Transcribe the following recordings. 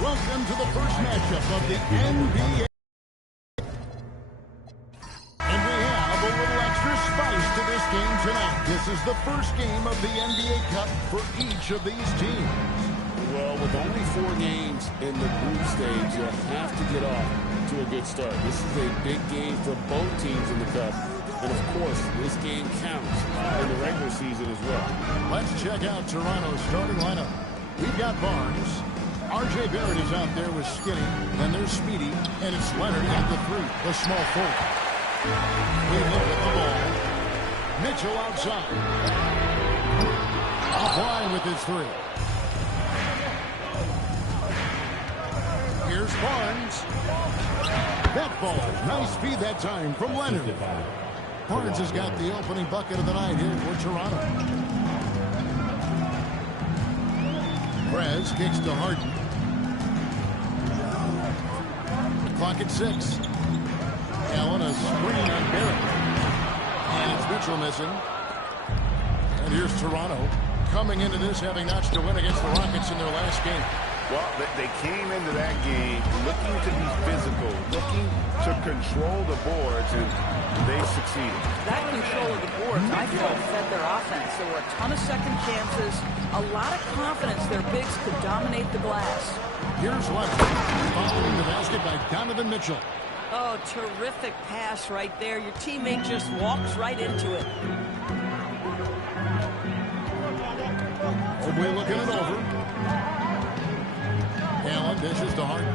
Welcome to the first matchup of the NBA. And we have a little extra spice to this game tonight. This is the first game of the NBA Cup for each of these teams. Well, with only 4 games in the group stage, you'll have to get off to a good start. This is a big game for both teams in the Cup. And, of course, this game counts in the regular season as well. Let's check out Toronto's starting lineup. We've got Barnes. R.J. Barrett is out there with Skinny. Then there's Speedy. And it's Leonard at the 3, the small forward. Cleveland with the ball. Mitchell outside. Offline with his 3. Here's Barnes. That ball. Nice feed that time from Leonard. Barnes has got the opening bucket of the night here for Toronto. Perez kicks to Harden. Clock at 6. Allen a screen on Barrett. And it's Mitchell missing. And here's Toronto coming into this having notched a win against the Rockets in their last game. Well, they came into that game looking to be physical, looking to control the boards, and they succeeded. That control of the boards, I felt, fed their offense. There were a ton of second chances, a lot of confidence their bigs could dominate the glass. Here's Leonard, following the basket by Donovan Mitchell. Oh, terrific pass right there. Your teammate just walks right into it. We're looking it over. Allen dishes to Harden.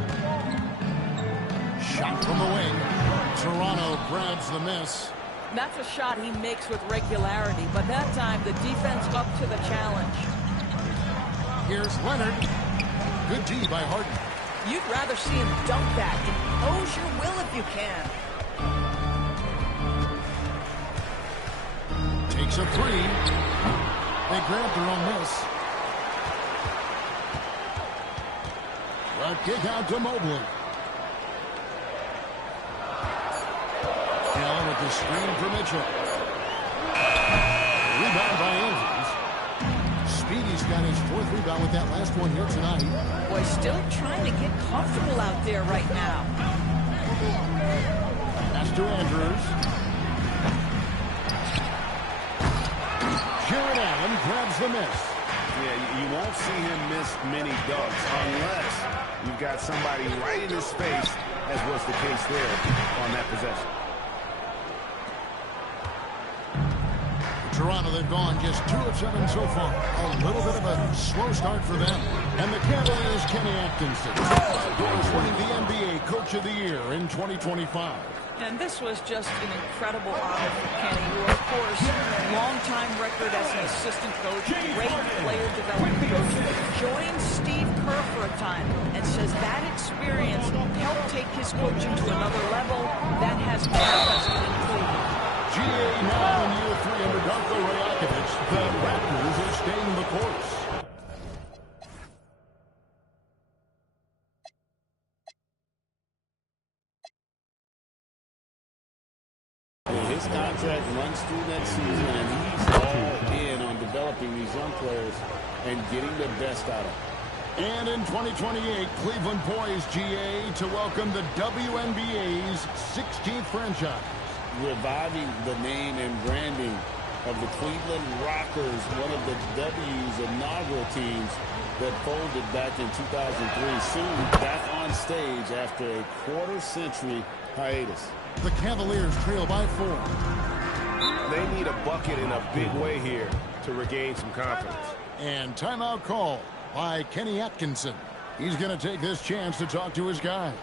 Shot from the wing. Toronto grabs the miss. That's a shot he makes with regularity, but that time the defense up to the challenge. Here's Leonard. Good D by Harden. You'd rather see him dunk that. Impose your will if you can. Takes a 3. They grab their own miss. A kick out to Mobley. Allen with the screen for Mitchell. Rebound by Andrews. Speedy's got his 4th rebound with that last one here tonight. Boy, still trying to get comfortable out there right now. Pass to Andrews. Jared Allen grabs the miss. Yeah, you won't see him miss many dunks unless you've got somebody right in his face, as was the case there on that possession. Toronto, they've gone just 2 of 7 so far. A little bit of a slow start for them. And the Cavaliers' Kenny Atkinson, 5 doors winning the NBA Coach of the Year in 2025. And this was just an incredible honor for Kenny, who, of course, long-time record as an assistant coach, great player development coach, joined Steve Kerr for a time and says that experience helped take his coaching to another level. That has manifested in Cleveland. GA now in year 3 under Darko Rajakovic. The Raptors are staying the course. His contract runs through next season, and he's all in on developing these young players and getting the best out of them. And in 2028, Cleveland poised, GA, to welcome the WNBA's 16th franchise. Reviving the name and branding of the Cleveland Rockers, one of the W's inaugural teams that folded back in 2003, soon back on stage after a quarter-century hiatus. The Cavaliers trail by 4. They need a bucket in a big way here to regain some confidence. And timeout call by Kenny Atkinson. He's going to take this chance to talk to his guys.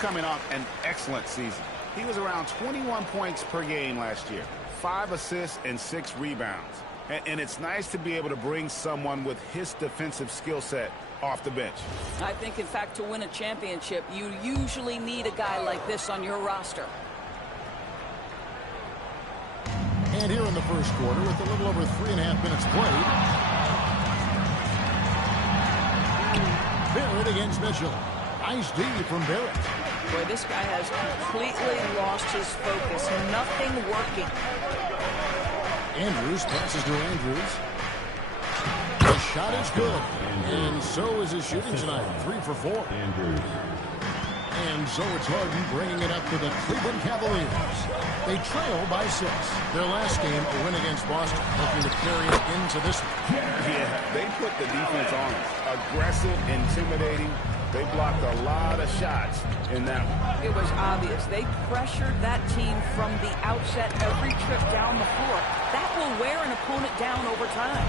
coming off an excellent season. He was around 21 points per game last year, 5 assists and 6 rebounds. And it's nice to be able to bring someone with his defensive skill set off the bench. I think, in fact, to win a championship, you usually need a guy like this on your roster. And here in the first quarter, with a little over 3.5 minutes played, Barrett against Mitchell. Nice D from Barrett. Boy, this guy has completely lost his focus. Nothing working. Andrews passes to Andrews. The shot is good. And so is his shooting tonight. 3 for 4. And so it's Harden bringing it up to the Cleveland Cavaliers. They trail by 6. Their last game, a win against Boston, looking to carry it into this one. Yeah, they put the defense on us. Aggressive, intimidating. They blocked a lot of shots in that one. It was obvious. They pressured that team from the outset every trip down the floor. That will wear an opponent down over time.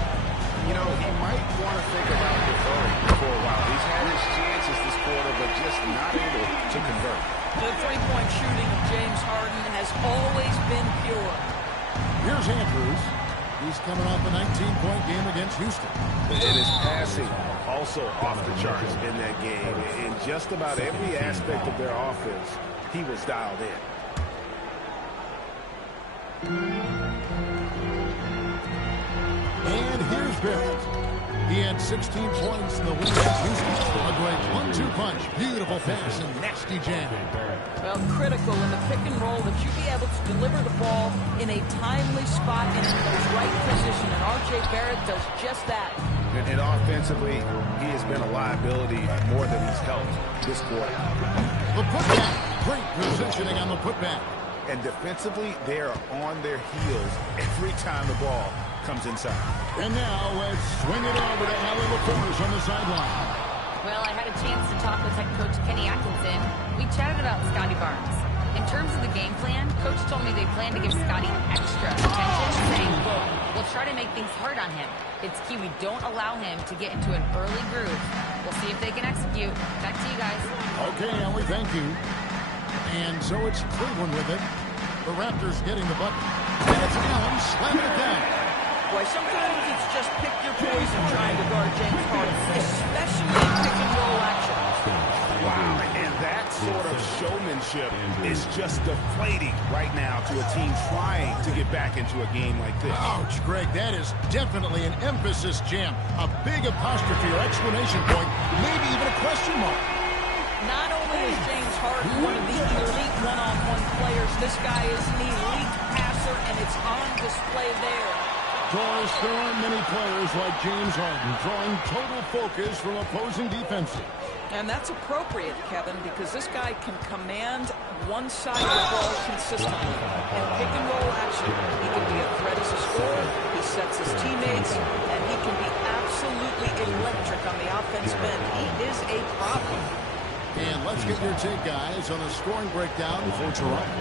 You know, he might want to think about deferring for a while. He's had his chances this quarter, but just not able to convert. The three-point shooting of James Harden has always been pure. Here's Andrews. He's coming off a 19-point game against Houston. And his passing also off the charts in that game. In just about every aspect of their offense, he was dialed in. And here's Barrett. He had 16 points in the win against Houston. A great 1-2 punch. Beautiful pass and nasty jam. Well, critical in the pick and roll that you be able to deliver the ball in a timely spot and in the right position. And R.J. Barrett does just that. And offensively, he has been a liability more than he's helped this quarter. The putback. Great positioning on the putback. And defensively, they are on their heels every time the ball comes inside. And now let's swing it over to Allen LaForce on the sideline. Well, I had a chance to talk with head coach Kenny Atkinson. We chatted about Scotty Barnes. In terms of the game plan, coach told me they plan to give Scotty extra attention, saying, quote, we'll try to make things hard on him. It's key we don't allow him to get into an early groove. We'll see if they can execute. Back to you guys. Okay, Ellie, thank you. And so it's Cleveland with it. The Raptors getting the bucket. And it's Allen slamming it down. Boy, sometimes it's just pick your poison trying to guard James Harden, especially in pick and roll action. Wow, and that sort of showmanship is just deflating right now to a team trying to get back into a game like this. Ouch, Greg, that is definitely an emphasis jam. A big apostrophe or exclamation point, maybe even a question mark. Not only is James Harden one of the elite one-on-one players, this guy is an elite passer, and it's on display there. Doris, there aren't many players like James Harden drawing total focus from opposing defenses. And that's appropriate, Kevin, because this guy can command one side of the ball consistently. In pick and roll action, he can be a threat as a scorer, he sets his teammates, and he can be absolutely electric on the offensive end. He is a problem. And let's get your take, guys, on the scoring breakdown for Toronto.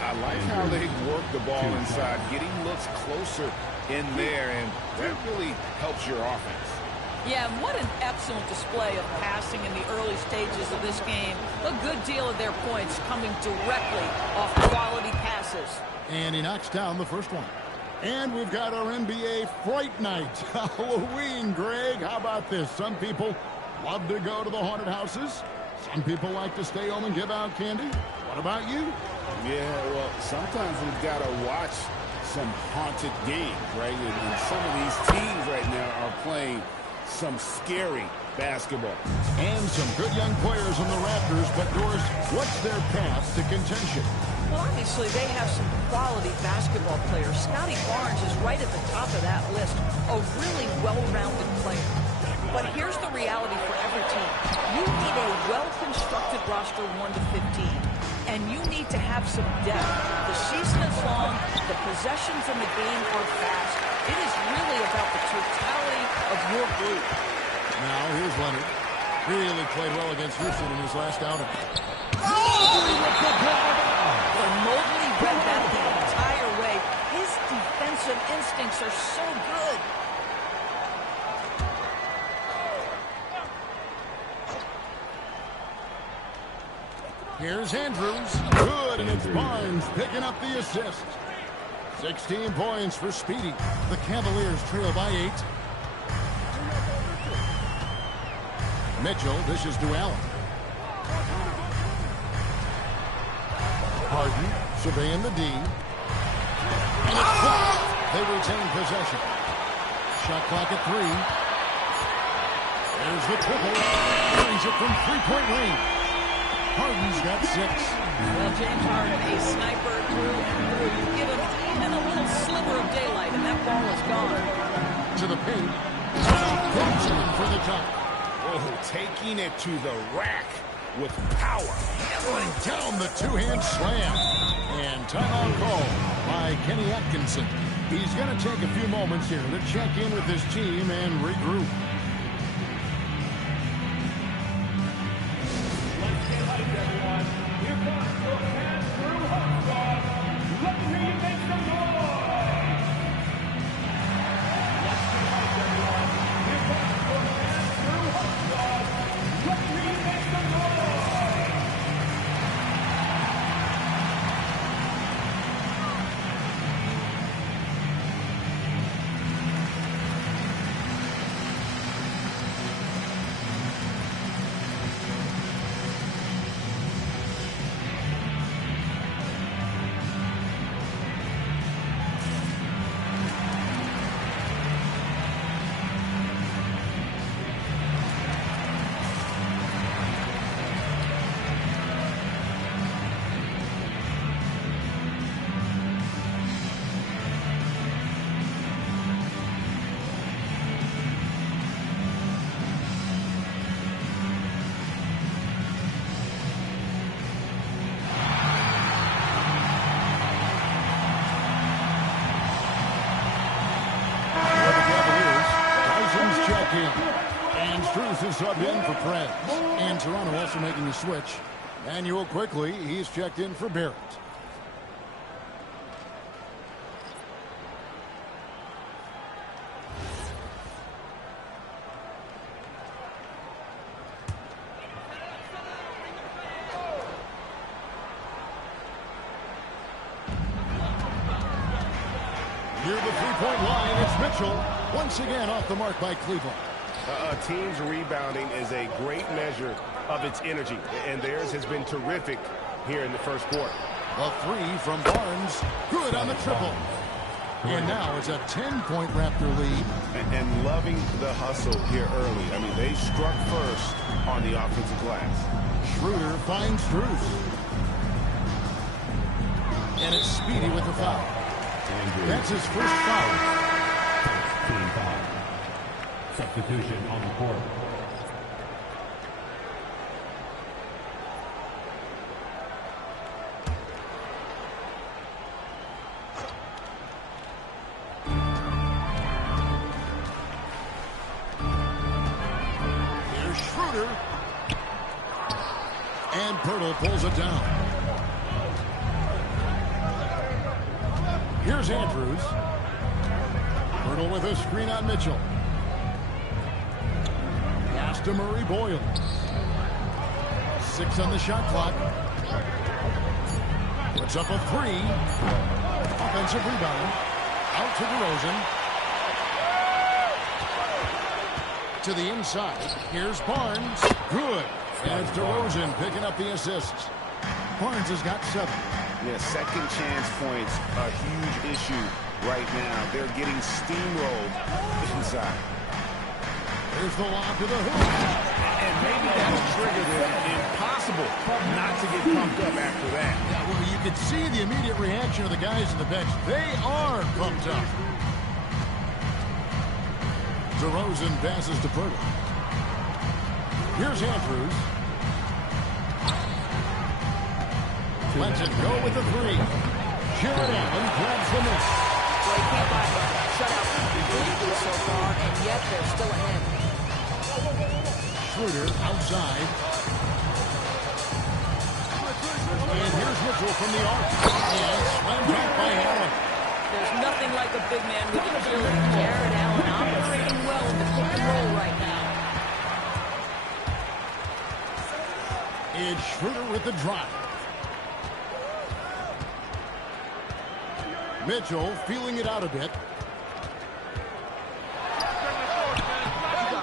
I like how they work the ball inside, getting looks closer in there, and that really helps your offense. Yeah, and what an excellent display of passing in the early stages of this game. A good deal of their points coming directly off quality passes. And he knocks down the first one. And we've got our NBA Fright Night. Halloween, Greg. How about this? Some people love to go to the haunted houses. Some people like to stay home and give out candy. What about you? Yeah, well, sometimes we've got to watch some haunted games, right? And some of these teams right now are playing some scary basketball. And some good young players on the Raptors, but Doris, what's their path to contention? Well, obviously, they have some quality basketball players. Scotty Barnes is right at the top of that list, a really well-rounded player. But here's the reality for every team. You need a well-constructed roster 1 to 15, and you need to have some depth. The season is long, the possessions in the game are fast. It is really about the totality of your group. Now, here's Leonard. Really played well against Houston in his last outing. But Mobley read that the entire way. His defensive instincts are so good. Here's Andrews. Good, and it's Barnes picking up the assist. 16 points for Speedy. The Cavaliers trail by 8. Mitchell dishes to Allen. Harden surveying the D. And it's blocked. They retain possession. Shot clock at 3. There's the triple. Brings it from three-point range. Harden's got 6. Well, James Harden, a sniper through and through. You give him even a little sliver of daylight, and that ball is gone. To the paint. Thompson for the top. Oh, taking it to the rack with power. Hammering down the two-hand slam. And timeout call by Kenny Atkinson. He's going to take a few moments here to check in with his team and regroup. And Strus is subbed in for Prez. And Toronto also making the switch. Manuel quickly, he's checked in for Barrett. Near the three-point line, it's Mitchell. Once again off the mark by Cleveland. A team's rebounding is a great measure of its energy, and theirs has been terrific here in the first quarter. A 3 from Barnes. Good on the triple. And now it's a 10-point Raptor lead. And loving the hustle here early. I mean, they struck first on the offensive glass. Schroeder finds Strus. And it's Speedy with the foul. That's his first foul. Substitution on the court. Here's Schroeder. And Poeltl pulls it down. Here's Andrews. Poeltl with a screen on Mitchell. Pass to Murray Boyle. 6 on the shot clock. Puts up a 3. Offensive rebound. Out to DeRozan. To the inside. Here's Barnes. Good. And it's DeRozan picking up the assists. Barnes has got 7. Yeah, second chance points, a huge issue right now. They're getting steamrolled inside. Here's the lob to the hoop. And maybe that'll trigger them. Impossible not to get pumped up after that. Yeah, well, you could see the immediate reaction of the guys in the bench. They are pumped up. DeRozan passes to Poeltl. Here's Andrews. Lets it go with the 3. Jarrett Allen grabs the miss. Well, you can't buy them. Shut out completely so far, and yet they're still ahead. Schroeder outside. And here's Mitchell from the arc. And slammed back by Allen. There's nothing like a big man with agility. Jarrett Allen operating well in the pick and roll right now. It's Schroeder with the drive. Mitchell feeling it out a bit.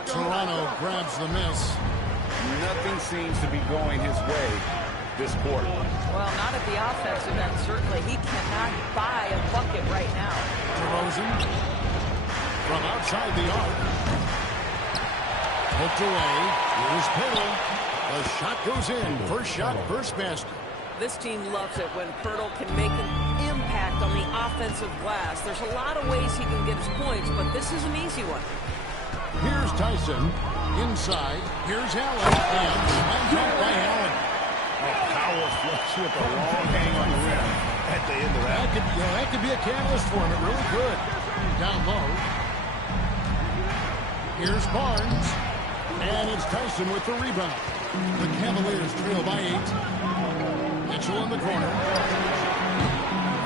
Toronto grabs the miss. Nothing seems to be going his way this quarter. Well, not at the offensive end, certainly. He cannot buy a bucket right now. DeRozan from outside the arc. Poked away. Here's Poeltl. The shot goes in. First shot, first basket. This team loves it when Poeltl can make an impact on the offensive glass. There's a lot of ways he can get his points, but this is an easy one. Here's Tyson. Inside. Here's Allen. And slammed out by Allen. A power flush with a long hang on the rim at the end of that. That could be a catalyst for him. It really could. Down low. Here's Barnes. And it's Tyson with the rebound. The Cavaliers trail by 8. Mitchell in the corner.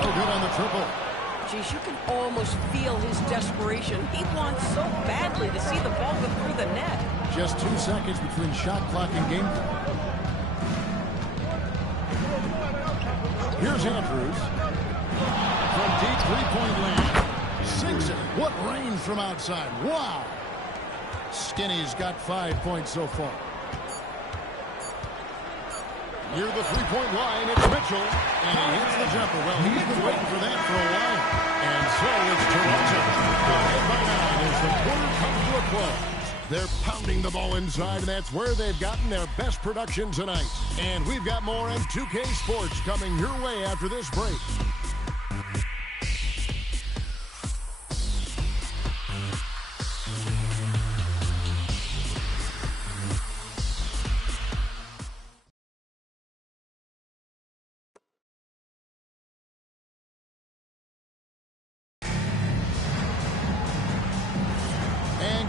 Oh, good on the triple. Geez, you can almost feel his desperation. He wants so badly to see the ball go through the net. Just 2 seconds between shot clock and game clock. Here's Andrews. From deep three-point land. Sinks it. What range from outside. Wow. Skinny's got 5 points so far. Near the three-point line, it's Mitchell. And he hits the jumper. Well, he's been waiting for that for a while. And so it's Toronto. Ahead by 9 as the quarter comes to a close. They're pounding the ball inside, and that's where they've gotten their best production tonight. And we've got more M2K Sports coming your way after this break.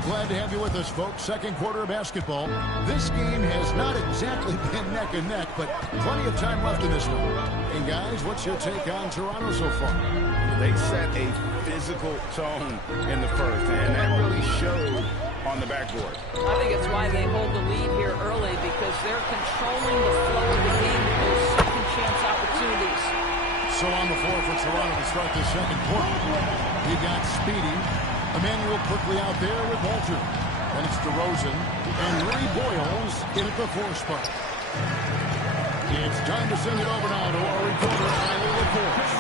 Glad to have you with us, folks. Second quarter of basketball. This game has not exactly been neck and neck, but plenty of time left in this one. And guys, what's your take on Toronto so far? They set a physical tone in the first, and that really showed on the backboard. I think it's why they hold the lead here early, because they're controlling the flow of the game with those second chance opportunities. So on the floor for Toronto to start this second quarter. We got Speedy. Emmanuel quickly out there with Walter. And it's DeRozan. And Ray Boyles in at the 4 spot. It's time to send it over now to our reporter, Kylie LaForce.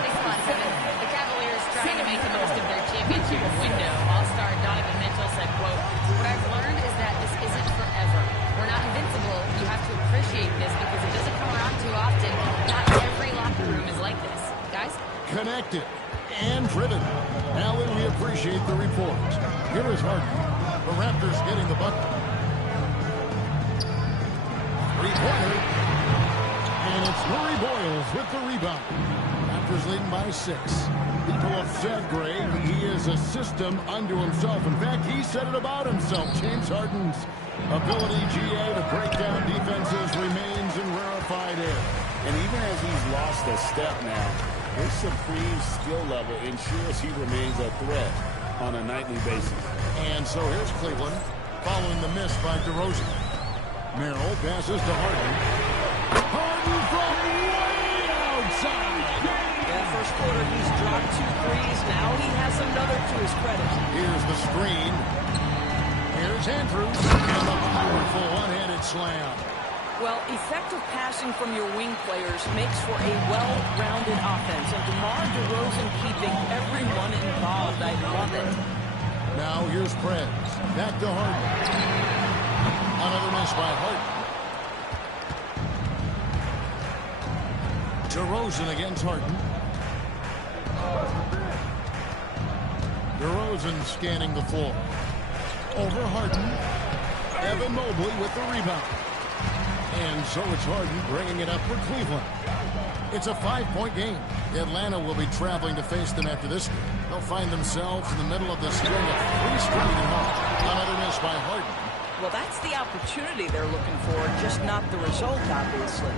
Thanks a lot, Kevin. The Cavaliers trying to make the most of their championship window. All-star Donovan Mitchell said, quote, "What I've learned is that this isn't forever. We're not invincible. You have to appreciate this because it doesn't come around too often. Not every locker room is like this. Guys?" Connected and driven. Allen, we appreciate the report. Here is Harden. The Raptors getting the bucket. Three-pointer. And it's Murray Boyles with the rebound. Raptors leading by 6. People have said, Greg, he is a system unto himself. In fact, he said it about himself. James Harden's ability, GA, to break down defenses remains in rarefied air. And even as he's lost a step now, his supreme skill level ensures he remains a threat on a nightly basis. And so here's Cleveland following the miss by DeRozan. Merrill passes to Harden. Harden from way outside. Yeah, first quarter he's dropped 2 threes. Now he has another to his credit. Here's the screen. Here's Andrews. And a powerful one-handed slam. Well, effective passing from your wing players makes for a well-rounded offense. And DeMar DeRozan keeping everyone involved. I love it. Now here's Prez. Back to Harden. Another miss by Harden. DeRozan against Harden. DeRozan scanning the floor. Over Harden. Evan Mobley with the rebound. And so it's Harden bringing it up for Cleveland. It's a 5-point game. Atlanta will be traveling to face them after this game. They'll find themselves in the middle of the string of 3 straight at home. Another miss by Harden. Well, that's the opportunity they're looking for, just not the result, obviously.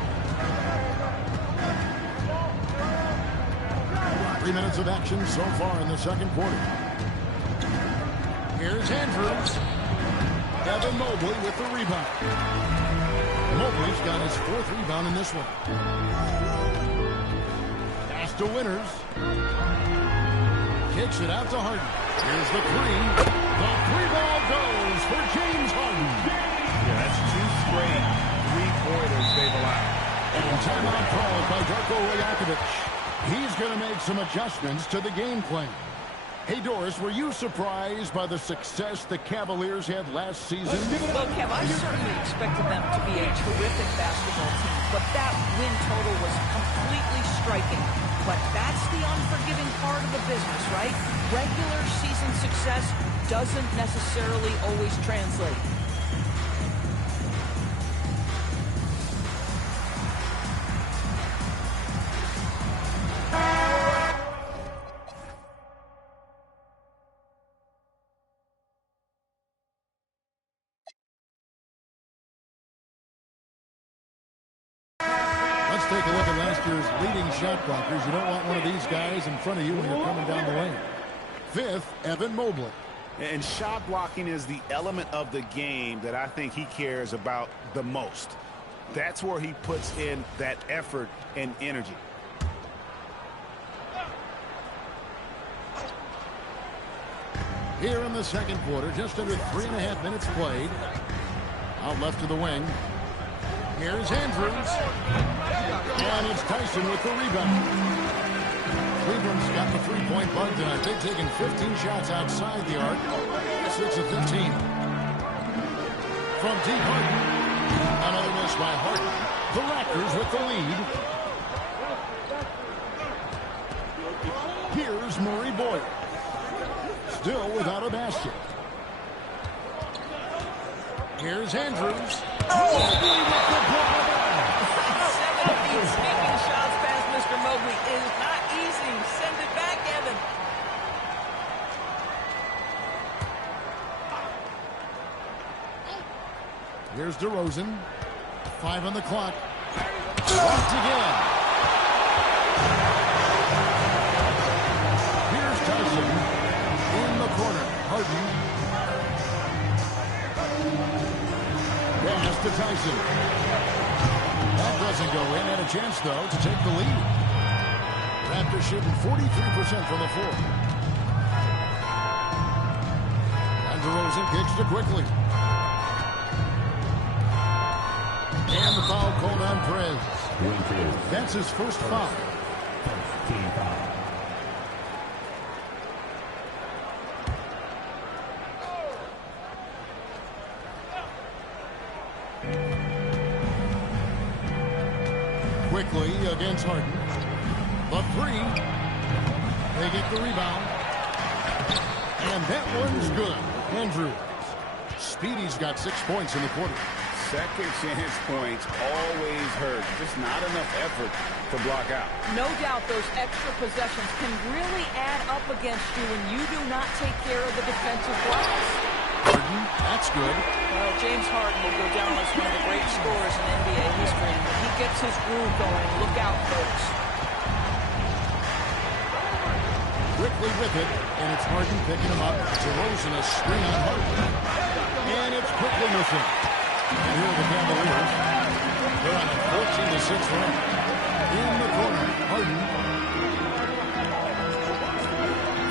3 minutes of action so far in the second quarter. Here's Andrews. Evan Mobley with the rebound. Mobley's got his 4th rebound in this one. Pass to Winters. Kicks it out to Harden. Here's the three. The three ball goes for James Harden. Yeah, that's 2 straight three-pointers they've allowed. And timeout called by Darko Rajakovic. He's going to make some adjustments to the game plan. Hey, Doris, were you surprised by the success the Cavaliers had last season? Well, Kev, I certainly expected them to be a terrific basketball team, but that win total was completely striking. But that's the unforgiving part of the business, right? Regular season success doesn't necessarily always translate. Let's take a look at last year's leading shot blockers. You don't want one of these guys in front of you when you're coming down the lane. 5th, Evan Mobley. And shot blocking is the element of the game that I think he cares about the most. That's where he puts in that effort and energy. Here in the second quarter, just under 3.5 minutes played. Out left to the wing. Here's Andrews. And it's Tyson with the rebound. Cleveland's got the three-point bug tonight. They've taken 15 shots outside the arc. 6 of 15. From deep, Harden. Another miss by Harden. The Raptors with the lead. Here's Murray Boyd. Still without a basket. Here's Andrews. Mobley with the block. 17 sneaking shots past Mr. Mobley is not easy. Send it back, Evan. Here's DeRozan. 5 on the clock. Blocked again. Here's Tyson. In the corner. Harden. Pass to Tyson. That doesn't go in. Had a chance, though, to take the lead. Raptors shooting 43% from the floor. And DeRozan kicks to quickly. And the foul called on Perez. That's his first foul. Team foul. Quickly against Harden. The three. They get the rebound. And that one's good. Andrews. Speedy's got 6 points in the quarter. Second chance points always hurt. Just not enough effort to block out. No doubt those extra possessions can really add up against you when you do not take care of the defensive glass. Harden, that's good. Well, James Harden will go down as one of the great scorers in NBA history. And when he gets his groove going, look out, folks. Quickly with it, and it's Harden picking him up. DeRozan a screen on Harden. And it's quickly missing. And here are the Cavaliers. They're on a 14-6 run. In the corner, Harden.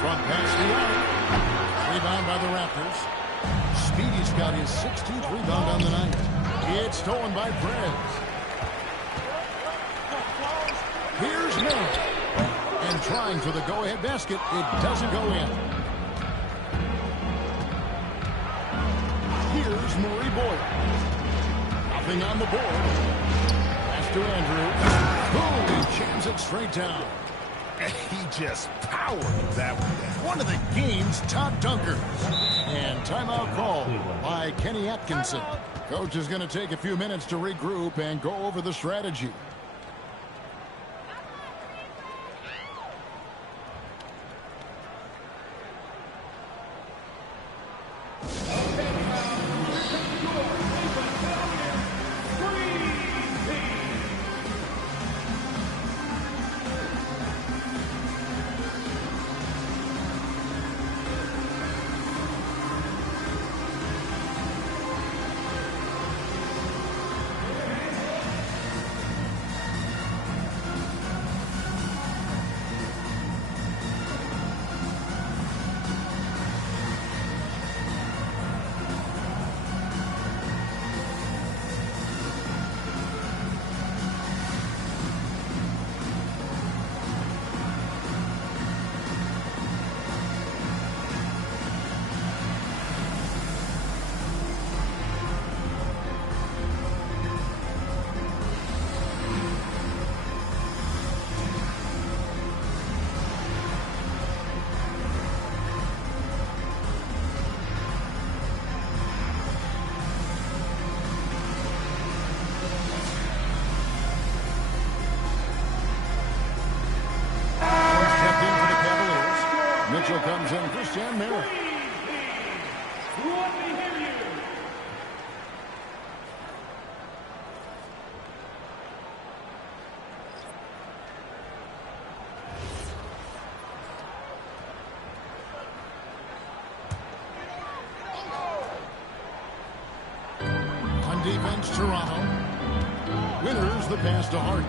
From past the arc. Rebound by the Raptors. Speedy's got his 16th rebound on the night. It's stolen by Perez. Here's Miller. And trying for the go-ahead basket. It doesn't go in. Here's Murray Boyd. Nothing on the board. Pass to Andrews. Boom! He jams it straight down. He just powered that one down. One of the game's top dunkers. And timeout call by Kenny Atkinson. Coach is going to take a few minutes to regroup and go over the strategy. Mitchell comes in for Sam Merritt. On defense, Toronto. Winners the pass to Harden.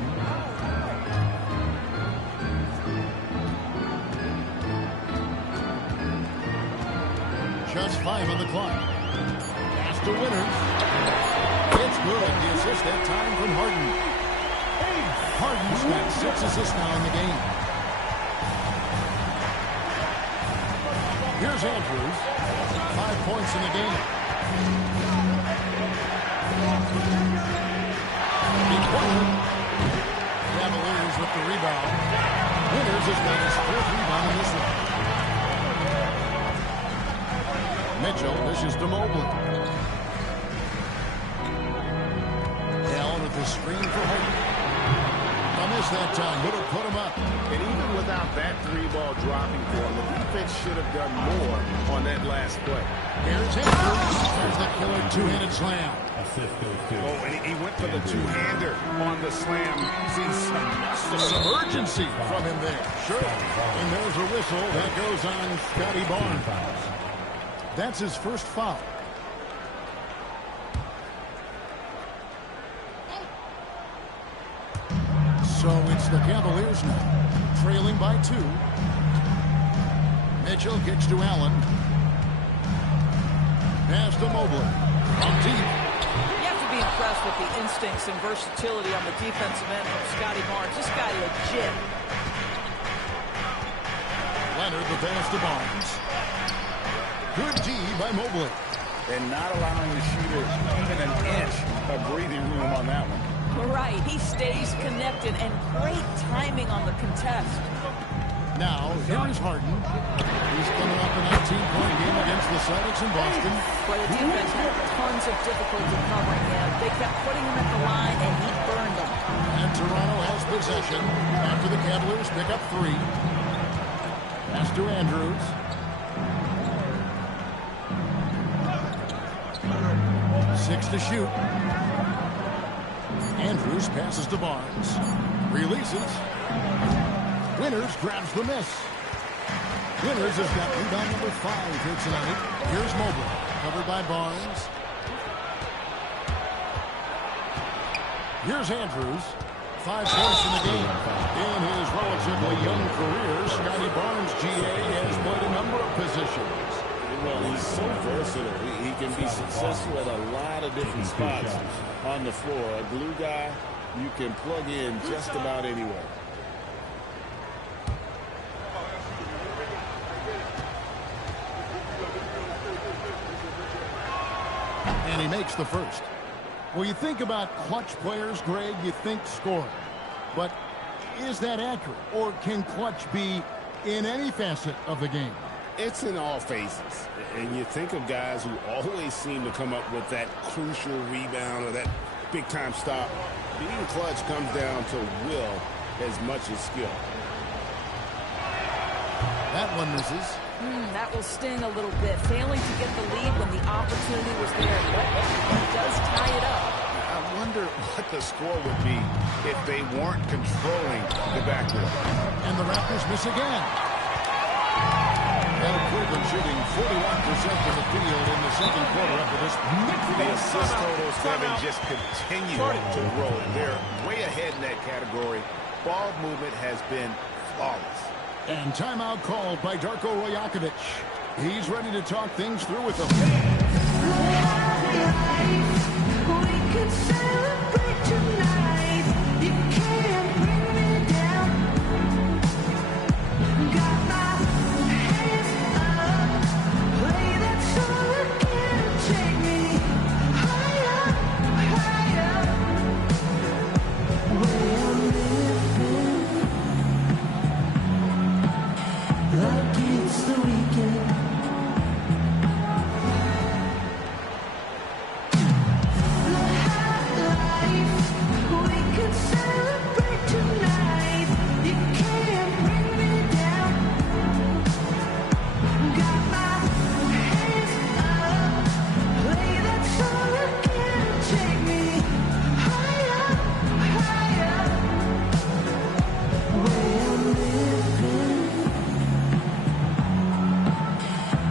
Just 5 on the clock. Pass to Winners. It's good. The assist that time from Harden. Harden's got 6 assists now in the game. Here's Andrews. 5 points in the game. Cavaliers with the rebound. Winners has got his 4th rebound in this one. Mitchell dishes to Mobley. Allen with the screen for Harden. I missed that time. Would have put him up. And even without that 3-ball dropping for him, the defense should have done more on that last play. Here's Andrews. There's the killer two-handed slam. Assist goes to. Oh, and he went for the two-hander on the slam. Some urgency from him there. Sure. And there's a whistle that goes on Scotty Barnes. That's his first foul. So it's the Cavaliers now, trailing by 2. Mitchell kicks to Allen. Pass to Mobley. On deep. You have to be impressed with the instincts and versatility on the defensive end from Scotty Barnes. This guy legit. Leonard the pass to Barnes. Good D by Mobley. And not allowing the shooter even an inch of breathing room on that one. Right, he stays connected, and great timing on the contest. Now, here is Harden. He's coming up a 19-point game against the Celtics in Boston. But the defense had tons of difficulty covering him. They kept putting him at the line, and he burned them. And Toronto has possession after the Cavaliers pick up 3. Pass to Andrews. Six to shoot. Andrews passes to Barnes. Releases. Winners grabs the miss. Winners has got rebound number 5 here tonight. Here's Mobley. Covered by Barnes. Here's Andrews. 5 points in the game. In his relatively young career, Scotty Barnes, GA, has played a number of positions. Well, he's so versatile. He can be successful at a lot of different spots on the floor. A glue guy you can plug in just about anywhere. And he makes the first. Well, you think about clutch players, Greg, you think scoring. But is that accurate? Or can clutch be in any facet of the game? It's in all phases. And you think of guys who always seem to come up with that crucial rebound or that big-time stop. Being clutch comes down to will as much as skill. That one misses. That will sting a little bit. Failing to get the lead when the opportunity was there. But he does tie it up. I wonder what the score would be if they weren't controlling the backcourt. And the Raptors miss again. And Cleveland shooting 41% from the field in the second quarter up to this point. The assist totals haven't just continued to grow. They're way ahead in that category. Ball movement has been flawless. And timeout called by Darko Rajakovic. He's ready to talk things through with them. We can celebrate tonight. You can't bring me down. Got my hands up. Play that song again. Take me higher, higher. Where I'm living like it's the weekend.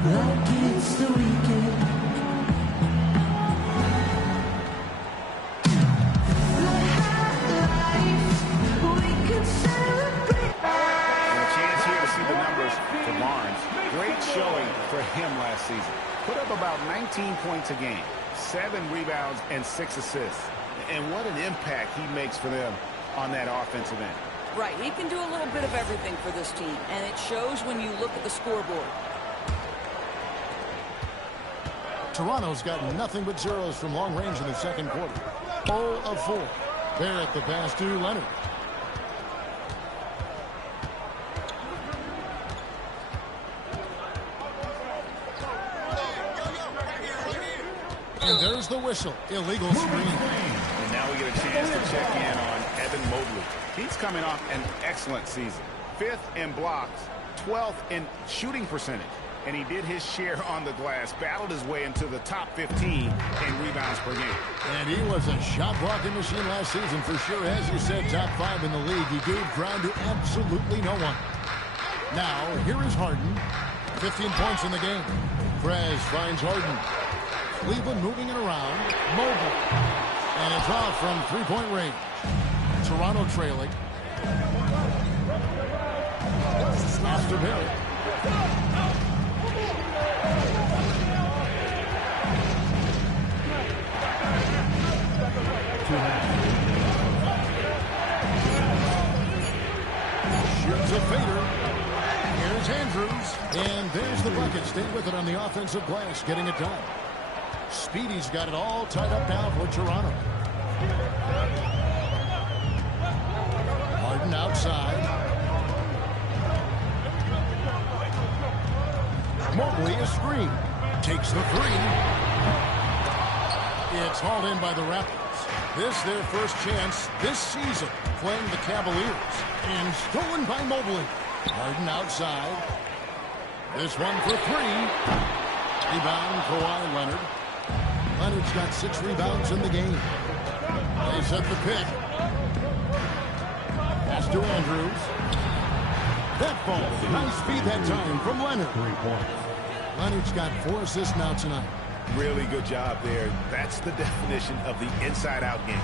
like it's the weekend. The high life, we can celebrate. And a chance here to see the numbers for Barnes. Great showing for him last season. Put up about 19 points a game, 7 rebounds, and 6 assists. And what an impact he makes for them on that offensive end. Right, he can do a little bit of everything for this team, and it shows when you look at the scoreboard. Toronto's got nothing but zeros from long range in the second quarter. 0 of 4. Barrett the pass to Leonard. And there's the whistle. Illegal screen. And now we get a chance to check in on Evan Mobley. He's coming off an excellent season. 5th in blocks, 12th in shooting percentage. And he did his share on the glass, battled his way into the top 15 in rebounds per game. And he was a shot blocking machine last season for sure. As you said, top 5 in the league. He gave ground to absolutely no one. Now, here is Harden. 15 points in the game. Prez finds Harden. Cleveland moving it around. Mobley. And it's off from three-point range. Toronto trailing. Pass to Barrett. Shoots a fader. Here's Andrews. And there's the bucket. Stay with it on the offensive glass, getting it done. Speedy's got it all tied up now for Toronto. Harden outside. Mobley a screen. Takes the three. It's hauled in by the Raptors. This their first chance this season playing the Cavaliers. And stolen by Mobley. Harden outside. This one for 3. Rebound, Kawhi Leonard. Leonard's got 6 rebounds in the game. They set the pick. Pass to Andrews. That ball. Nice speed that time from Leonard. 3 points. Leonard's got 4 assists now tonight. Really good job there. That's the definition of the inside-out game.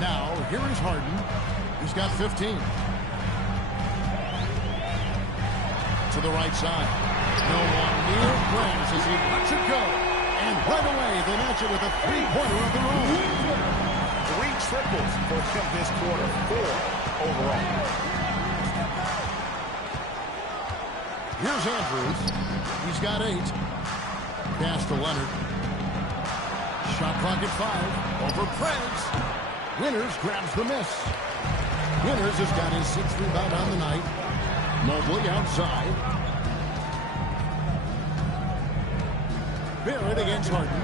Now, here is Harden. He's got 15. To the right side. No one near Prez as he lets it go. And right away, they match it with a three-pointer of their own. 3 triples for him this quarter. 4 overall. Here's Andrews. He's got 8. Pass to Leonard. Shot clock at 5. Over Prez. Winters grabs the miss. Winters has got his 6th rebound on the night. Mobley outside. Barrett against Harden.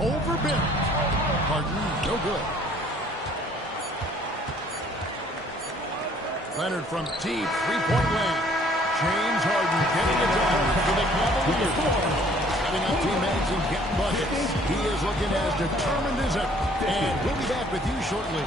Over Barrett. Harden, no good. Leonard from deep, three-point land. James Harden getting it done for the Cavaliers. Setting up teammates and getting buckets. He is looking as determined as ever. And we'll be back with you shortly.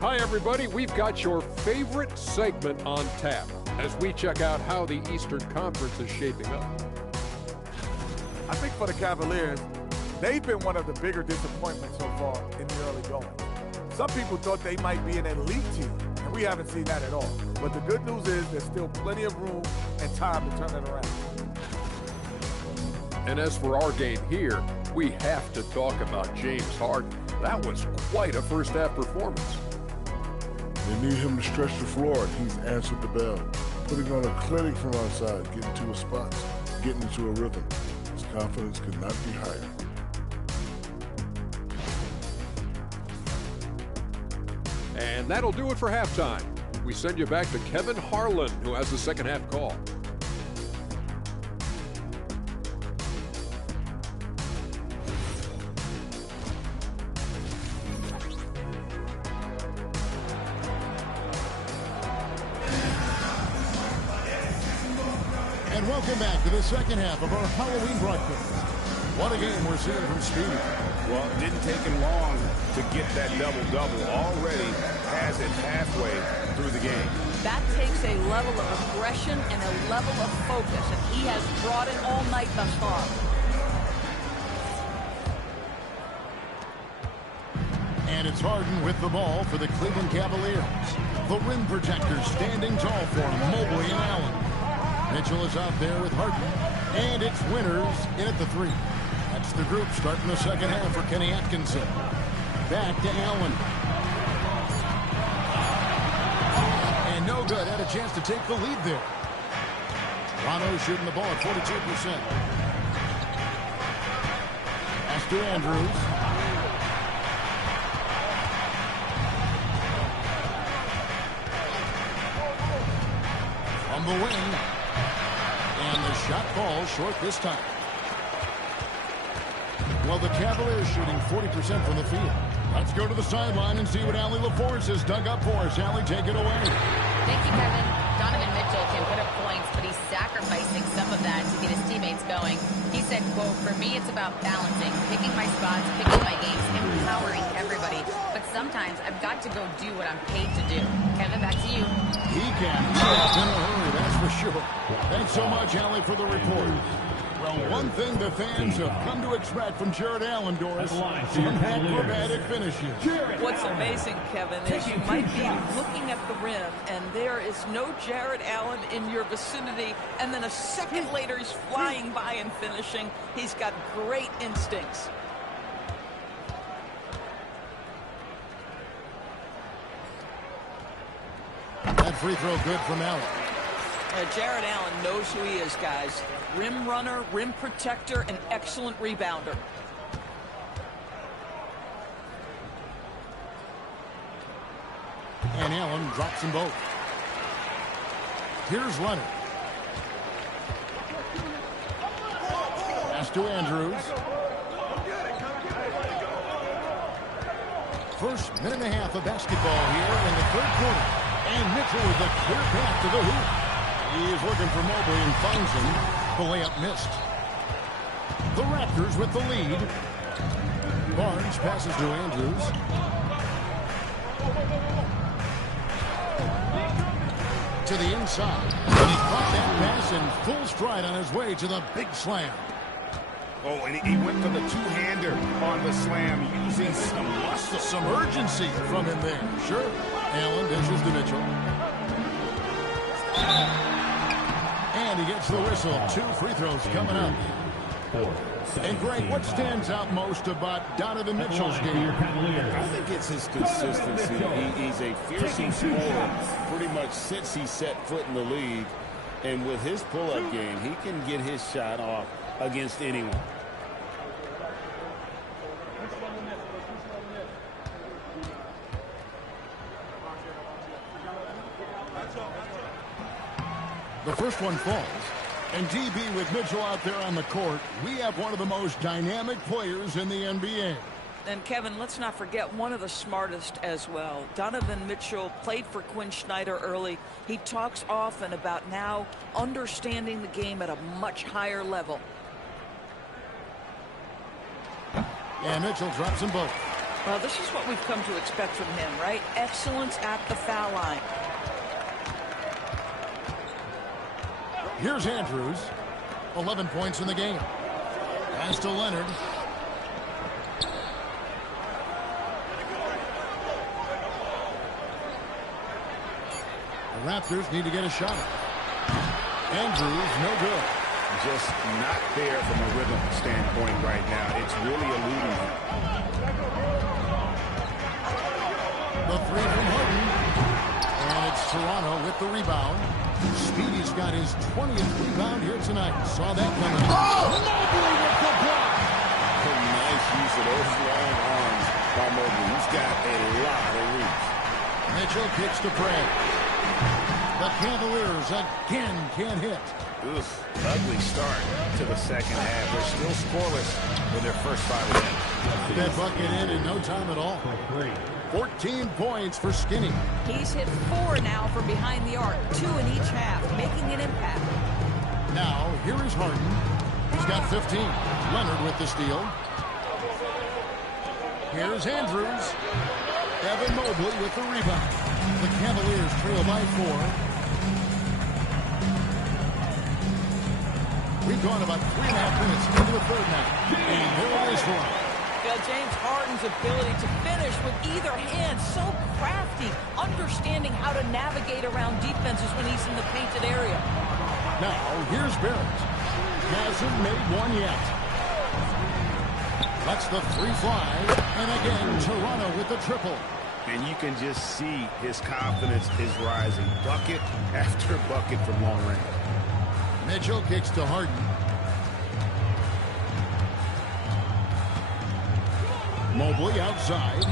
Hi, everybody. We've got your favorite segment on tap as we check out how the Eastern Conference is shaping up. I think for the Cavaliers, they've been one of the bigger disappointments so far in the early going. Some people thought they might be an elite team, and we haven't seen that at all. But the good news is there's still plenty of room and time to turn it around. And as for our game here, we have to talk about James Harden. That was quite a first-half performance. They need him to stretch the floor, and he's answered the bell. Putting on a clinic from outside, getting to his spots, getting into a rhythm. His confidence could not be higher. And that'll do it for halftime. We send you back to Kevin Harlan, who has the second half call. Welcome back to the second half of our Halloween broadcast. What a game we're seeing from Speedy. Well, it didn't take him long to get that double-double. Already has it halfway through the game. That takes a level of aggression and a level of focus, and he has brought it all night thus far. And it's Harden with the ball for the Cleveland Cavaliers. The rim protectors standing tall for him, Mobley and Allen. Mitchell is out there with Harden, and it's Winters in at the three. That's the group starting the second half for Kenny Atkinson. Back to Allen. And no good. Had a chance to take the lead there. Toronto shooting the ball at 42%. Pass to Andrews. On the wing. And the shot falls short this time. Well, the Cavaliers shooting 40% from the field. Let's go to the sideline and see what Allie LaForce has dug up for us. Allie, take it away. Thank you, Kevin. Donovan Mitchell can put up points, but he's sacrificing some of that to get his teammates going. He said, quote, "For me, it's about balancing, picking my spots, picking my games, empowering everybody. But sometimes I've got to go do what I'm paid to do." Kevin, back to you. He can. He's in a hurry, that's for sure. Thanks so much, Allie, for the report. Well, one thing the fans have come to expect from Jared Allen, Doris, some acrobatic finishes. What's amazing, Kevin, is you might be looking at the rim, and there is no Jared Allen in your vicinity, and then a second later he's flying by and finishing. He's got great instincts. That free throw good from Allen. Jared Allen knows who he is, guys. Rim runner, rim protector, and excellent rebounder. And Allen drops them both. Here's Leonard. Pass to Andrews. First minute and a half of basketball here in the third quarter. And Mitchell with a clear path to the hoop. He is looking for Mobley and finds him. The layup missed. The Raptors with the lead. Barnes passes to Andrews. To the inside. And he caught that pass in full stride on his way to the big slam. Oh, and he went for the two-hander on the slam using some muscle. Some urgency from him there. Sure. Allen dishes to Mitchell. And he gets the whistle. 2 free throws coming up. And Greg, what stands out most about Donovan Mitchell's game? I think it's his consistency. He's a fearsome scorer pretty much since he set foot in the league. And with his pull-up game, he can get his shot off against anyone. The first one falls. And DB with Mitchell out there on the court, we have one of the most dynamic players in the NBA. And Kevin, let's not forget one of the smartest as well. Donovan Mitchell played for Quinn Snyder early. He talks often about now understanding the game at a much higher level. And Mitchell drops them both. Well, this is what we've come to expect from him, right? Excellence at the foul line. Here's Andrews. 11 points in the game. Pass to Leonard. The Raptors need to get a shot. Andrews, no good. Just not there from a rhythm standpoint right now. It's really eluding him. The three from Harden. And it's Toronto with the rebound. Speedy's got his 20th rebound here tonight. Saw that coming. Oh, Mobley with the block. Nice use of those long arms by Mobley. He's got a lot of reach. Mitchell kicks to Prey. The Cavaliers again can't hit. Oof, ugly start to the second half. They're still scoreless with their first 5 minutes. That bucket in no time at all. 14 points for Skinny. He's hit 4 now from behind the arc, 2 in each half, making an impact. Now, here is Harden. He's got 15. Leonard with the steal. Here's Andrews. Evan Mobley with the rebound. The Cavaliers trail by 4. We've gone about 3.5 minutes into the third now. And there it is for him. Yeah, James Harden's ability to finish with either hand, so crafty, understanding how to navigate around defenses when he's in the painted area. Now, here's Barrett. Hasn't made one yet. Lets the three fly. And again, Toronto with the triple. And you can just see his confidence is rising. Bucket after bucket from long range. Mitchell kicks to Harden. Mobley outside.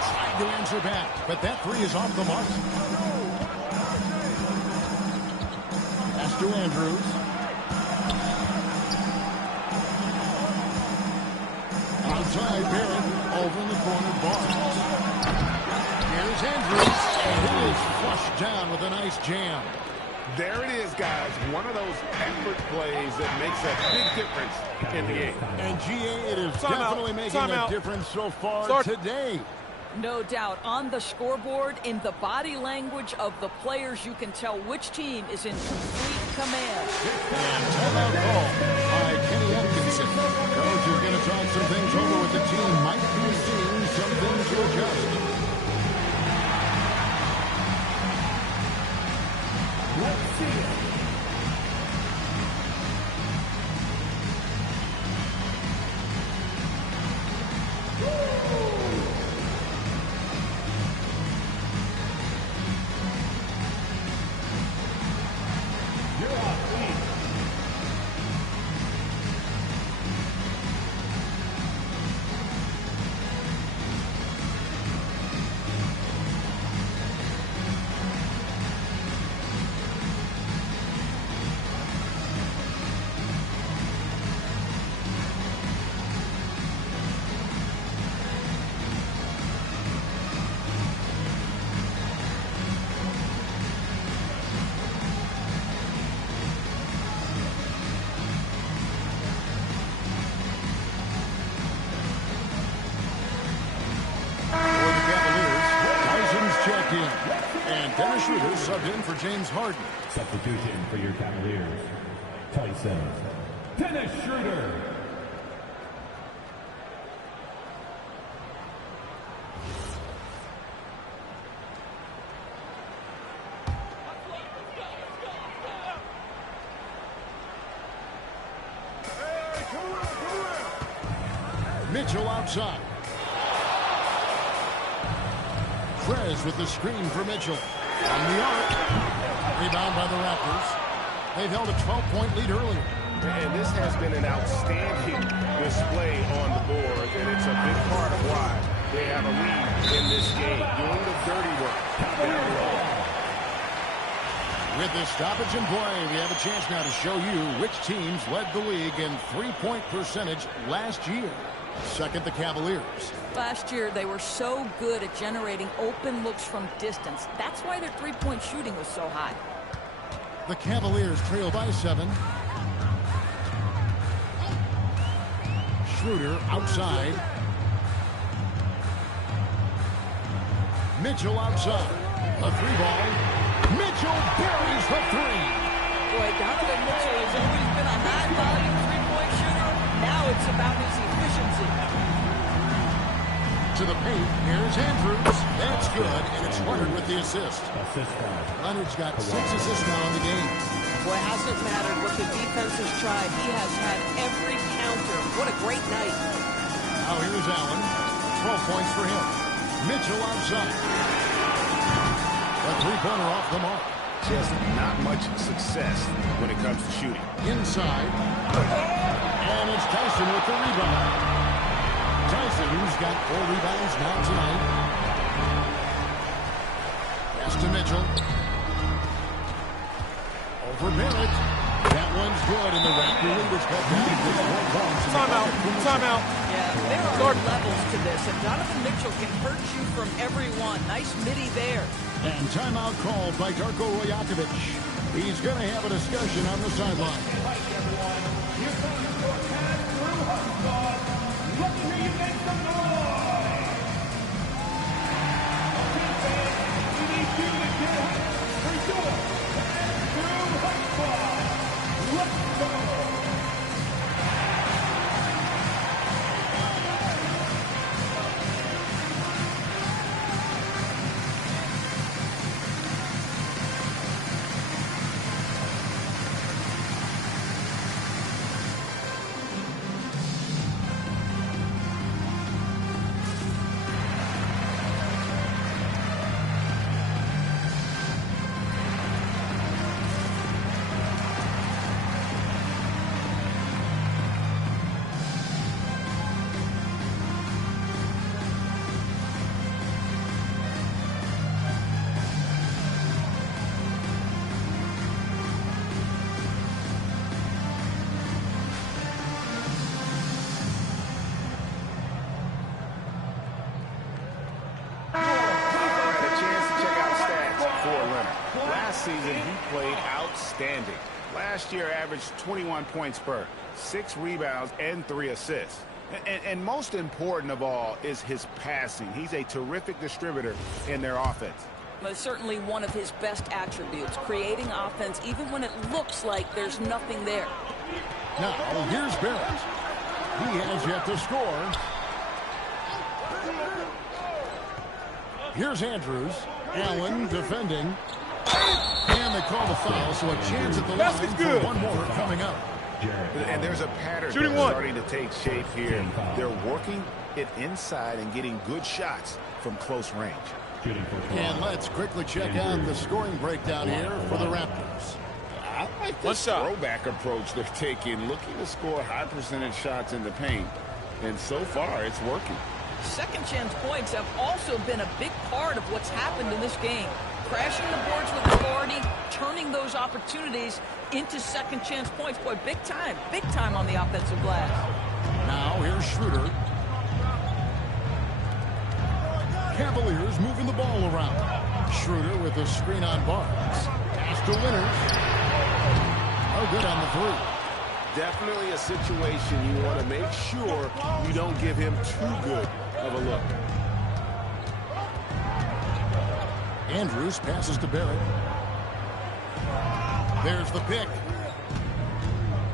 Trying to answer back, but that three is off the mark. Pass to Andrews. Outside, Barrett. Over in the corner, Barnes. Here's Andrews, and he is flushed down with a nice jam. There it is, guys. One of those effort plays that makes a big difference in the game. And GA, it is definitely making a difference so far today. No doubt. On the scoreboard, in the body language of the players, you can tell which team is in complete command. And timeout call by Kenny Atkinson. Coach is going to talk some things over with the team. Might be seeing some things to adjust. Let's see it. And Dennis Schroeder subbed in for James Harden. Substitution for your Cavaliers. Tyson. Dennis Schroeder. Mitchell outside. Krez with the screen for Mitchell. On the arc. Rebound by the Raptors. They've held a 12-point lead earlier. And this has been an outstanding display on the board, and it's a big part of why they have a lead in this game. Doing the dirty work down low. With this stoppage in play, we have a chance now to show you which teams led the league in three-point percentage last year. Second, the Cavaliers. Last year, they were so good at generating open looks from distance. That's why their three-point shooting was so high. The Cavaliers trail by 7. Schroeder outside. Mitchell outside. A three ball. Mitchell buries the three. Boy, Donovan Mitchell has always been a high-volume three-point shooter. Now it's about his efficiency. To the paint, here's Andrews. That's good, and it's Leonard with the assist. Leonard's got 6 assists now in the game. Boy, hasn't mattered what the defense has tried. He has had every counter. What a great night. Now here's Allen. 12 points for him. Mitchell outside. A three-pointer off the mark. Just not much success when it comes to shooting. Inside. And it's Tyson with the rebound. Tyson, who's got 4 rebounds now tonight. Pass to Mitchell. Over Barrett. That one's good, and the Raptor lead is cut down to 4 points. Timeout. Yeah, there are levels to this, and Donovan Mitchell can hurt you from everyone. Nice midi there. And timeout called by Darko Rajakovic. He's going to have a discussion on the sideline. Here comes your Cat Drew Hutchins. Let me hear you make some noise. Okay, fans, we need you to get up for your Cat Drew Hutchins. Let's go. Season, he played outstanding. Last year averaged 21 points per, 6 rebounds, and 3 assists. And most important of all is his passing. He's a terrific distributor in their offense. But certainly one of his best attributes, creating offense even when it looks like there's nothing there. Now, here's Barrett. He has yet to score. Here's Andrews. Allen defending. And they call the foul, so a chance at the line for one more coming up. And there's a pattern starting to take shape here. They're working it inside and getting good shots from close range. And let's quickly check out the scoring breakdown here for the Raptors. I like this throwback approach they're taking, looking to score high percentage shots in the paint. And so far, it's working. Second chance points have also been a big part of what's happened in this game. Crashing the boards with authority, turning those opportunities into second chance points. Boy, big time on the offensive glass. Now here's Schroeder. Cavaliers moving the ball around. Schroeder with a screen on Barnes. Pass to Winters. Oh, good on the three. Definitely a situation you want to make sure you don't give him too good of a look. Andrews passes to Barrett. There's the pick.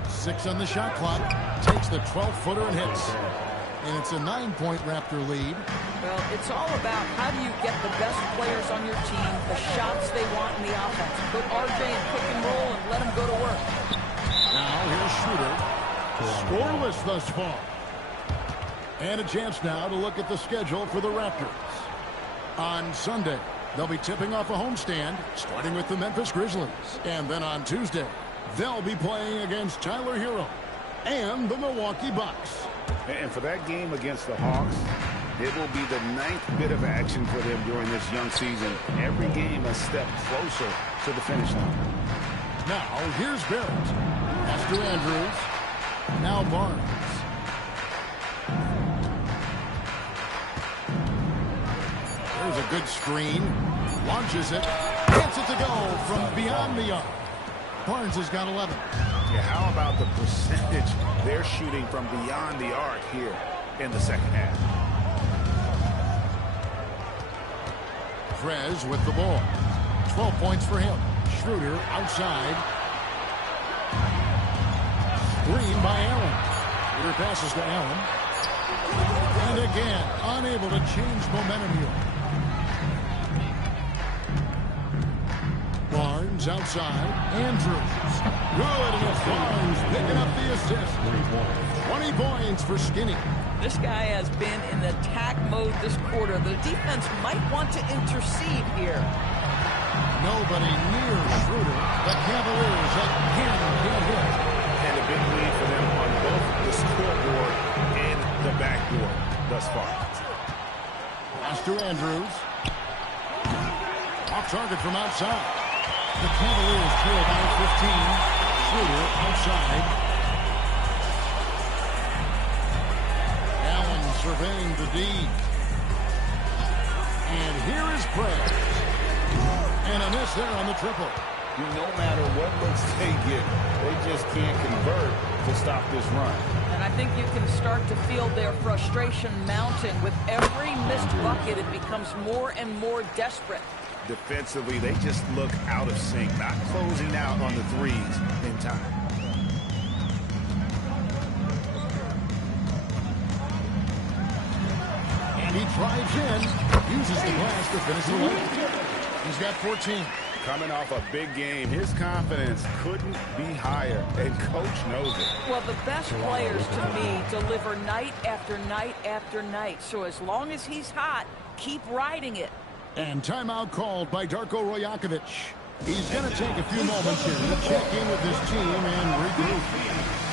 6 on the shot clock. Takes the 12-footer and hits. And it's a 9-point Raptor lead. Well, it's all about how do you get the best players on your team, the shots they want in the offense. Put RJ in pick and roll and let him go to work. Now here's Schroeder. Scoreless thus far. And a chance now to look at the schedule for the Raptors. On Sunday, they'll be tipping off a homestand, starting with the Memphis Grizzlies. And then on Tuesday, they'll be playing against Tyler Hero and the Milwaukee Bucks. And for that game against the Hawks, it will be the 9th bit of action for them during this young season. Every game a step closer to the finish line. Now, here's Barrett. Pass to Andrews. Now Barnes. There's a good screen. Launches it. Gets it to go from beyond the arc. Barnes has got 11. Yeah, how about the percentage they're shooting from beyond the arc here in the second half? Trez with the ball. 12 points for him. Schroeder outside. Screen by Allen. Schroeder passes to Allen. And again, unable to change momentum here. Barnes outside. Andrews. Good, and it's Barnes picking up the assist. 20 points for Skinny. This guy has been in attack mode this quarter. The defense might want to intercede here. Nobody near Schroeder. The Cavaliers again can't hit. And a big lead for them on both the scoreboard and the backboard thus far. Pass to Andrews. Off target from outside. The Cavaliers trail by 15. Schroeder outside. Allen surveying the D. And here is Prez. And a miss there on the triple. No matter what looks they get, they just can't convert to stop this run. And I think you can start to feel their frustration mounting. With every missed bucket, it becomes more and more desperate. Defensively, they just look out of sync, not closing out on the threes in time. And he drives in, uses the glass to finish the line. He's got 14. Coming off a big game, his confidence couldn't be higher, and Coach knows it. Well, the best players, to me, deliver night after night after night. So as long as he's hot, keep riding it. And timeout called by Darko Rajakovic. He's going to take a few moments here to check in with his team and regroup.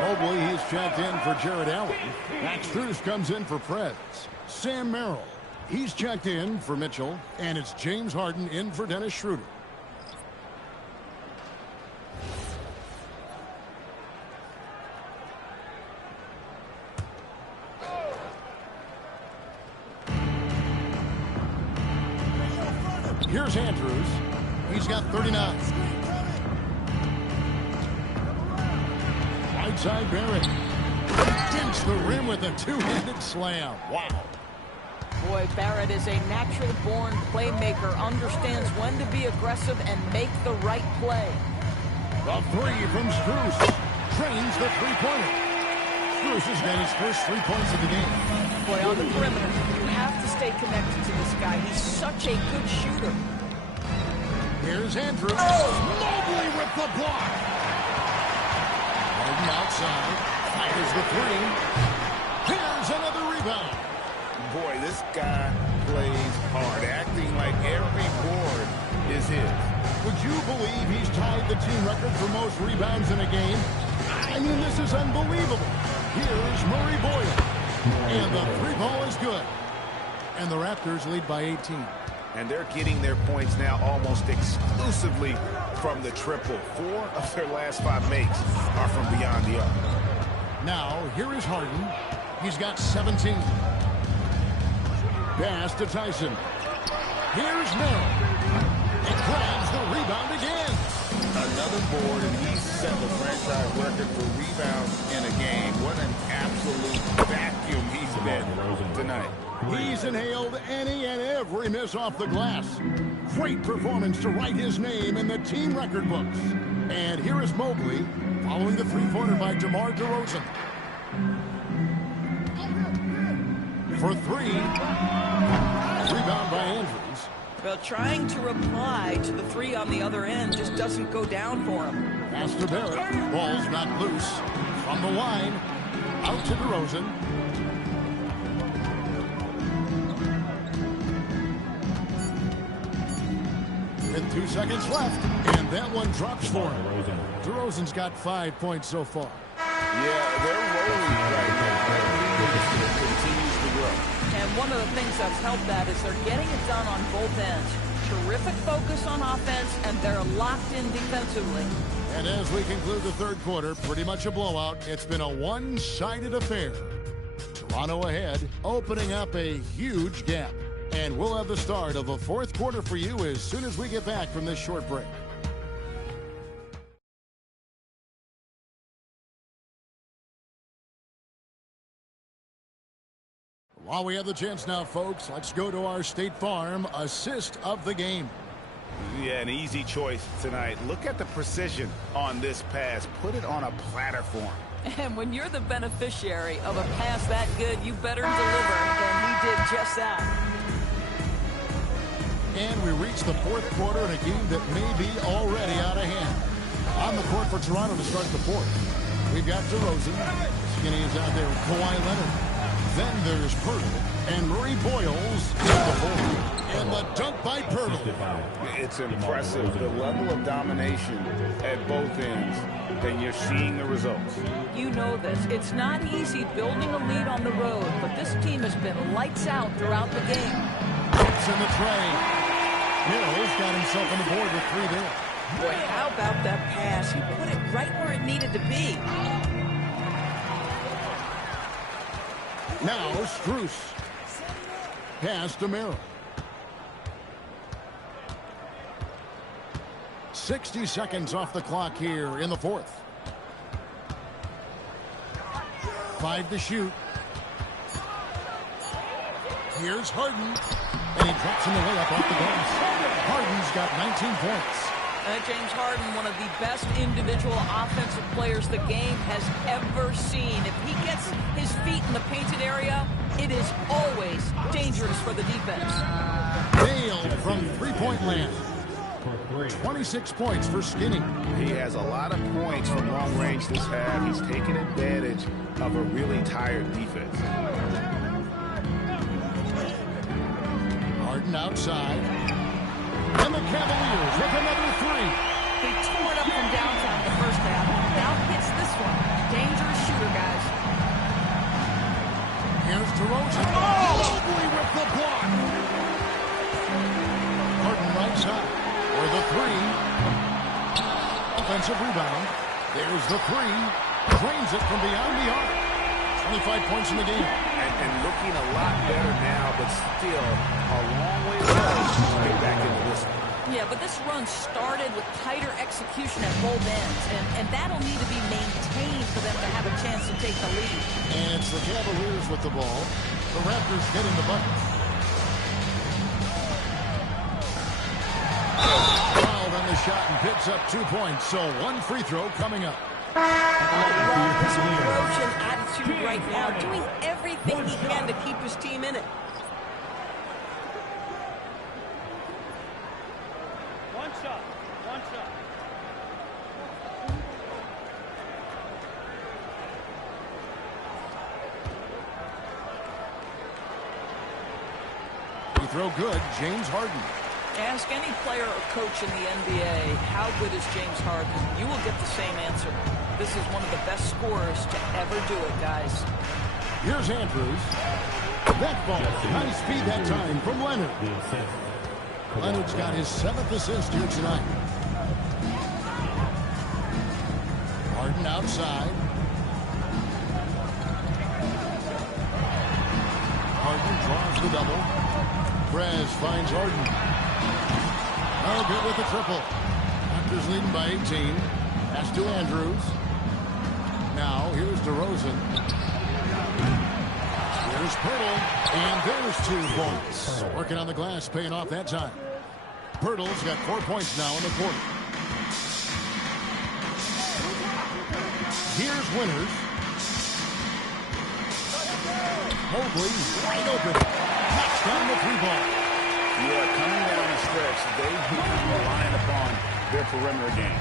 Mobley, he's checked in for Jared Allen. Max Strus comes in for Prez. Sam Merrill, he's checked in for Mitchell. And it's James Harden in for Dennis Schroeder. Here's Andrews. He's got 39. Side Barrett dents the rim with a two-handed slam. Wow. Boy, Barrett is a natural-born playmaker, understands when to be aggressive and make the right play. The three from Strus trains the three-pointer. Strus has got his first 3 points of the game. Boy, on the perimeter, you have to stay connected to this guy. He's such a good shooter. Here's Andrews. Mobley with the block. Outside, fires the three. Here's another rebound. Boy, this guy plays hard, acting like every board is his. Would you believe he's tied the team record for most rebounds in a game? I mean, this is unbelievable. Here's Murray Boyle. And the three ball is good. And the Raptors lead by 18. And they're getting their points now almost exclusively from the triple. 4 of their last 5 makes are from beyond the arc. Now, here is Harden. He's got 17. Pass to Tyson. Here's Merrill. It grabs the rebound again. Another board, and he's set the franchise record for rebounds in a game. What an absolute vacuum he's been tonight. He's inhaled any and every miss off the glass. Great performance to write his name in the team record books. And here is Mobley following the three-pointer by DeMar DeRozan. For 3. Rebound by Andrews. Well, trying to reply to the three on the other end just doesn't go down for him. Pass to Barrett. Ball's not loose. From the line. Out to DeRozan. With 2 seconds left, and that one drops for him. DeRozan's got 5 points so far. Yeah, they're rolling right now. It continues to grow. And one of the things that's helped that is they're getting it done on both ends. Terrific focus on offense, and they're locked in defensively. And as we conclude the third quarter, pretty much a blowout. It's been a one-sided affair. Toronto ahead, opening up a huge gap. And we'll have the start of the fourth quarter for you as soon as we get back from this short break. While we have the chance now, folks, let's go to our State Farm assist of the game. Yeah, an easy choice tonight. Look at the precision on this pass. Put it on a platter form. And when you're the beneficiary of a pass that good, you better deliver, and he did just that. And we reach the fourth quarter in a game that may be already out of hand. On the court for Toronto to start the fourth. We've got DeRozan. Skinny is out there with Kawhi Leonard. Then there's Poeltl and Murray Boyles in the fourth. And the dunk by Poeltl. It's impressive, the level of domination at both ends, and you're seeing the results. You know this. It's not easy building a lead on the road, but this team has been lights out throughout the game. It's in the tray. Mills got himself on the board with 3 there. Boy, how about that pass? He put it right where it needed to be. Now Strus. Pass to Merrill. 60 seconds off the clock here in the fourth. 5 to shoot. Here's Harden. And he drops in the layup off the glass. Harden's got 19 points. James Harden, one of the best individual offensive players the game has ever seen. If he gets his feet in the painted area, it is always dangerous for the defense. Nailed from three-point land. 26 points for Skinny. He has a lot of points from long range this half. He's taken advantage of a really tired defense. Harden outside. And the Cavaliers with another 3. He tore it up from downtown the first half. Now hits this one. Dangerous shooter, guys. Here's DeRozan. Oh! Mobley with the block. Harden right side. For the 3. Offensive rebound. There's the 3. Drains it from beyond the arc. 25 points in the game. And looking a lot better now, but still a long way to go to get back into this one. Yeah, but this run started with tighter execution at both ends, and that'll need to be maintained for them to have a chance to take the lead. And it's the Cavaliers with the ball. The Raptors getting the bucket. Fouled on the shot and picks up 2 points, so 1 free throw coming up. I love his approach and attitude right now, doing everything he can to keep his team in it. One shot. Free throw good, James Harden. Ask any player or coach in the NBA, how good is James Harden? You will get the same answer. This is one of the best scorers to ever do it, guys. Here's Andrews. That ball, high speed that time from Leonard. Leonard's got his 7th assist here tonight. Harden outside. Harden draws the double. Perez finds Harden. Oh, good with the triple. Raptors leading by 18. Pass to Andrews. Now, here's DeRozan. Here's Poeltl. And there's 2 points. Working on the glass, paying off that time. Poeltl's got 4 points now in the quarter. Here's Winters. Mobley wide open. Knocks down the 3-ball. Yeah, coming down the stretch, they've become reliant upon their perimeter game.